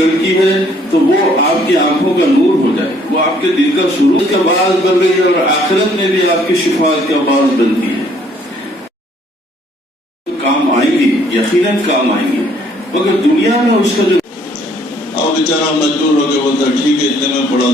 लड़की है तो वो आपकी आंखों का नूर हो जाए, वो आपके दिल का सुरूर का बास बन रही है और आखिरत में भी आपकी शिफात का बास बनती है। काम आएंगी, यकीनन काम आएंगी, मगर दुनिया में उसका जो अब बेचारा मजबूर हो गया, बोलता ठीक है इतने में पढ़ा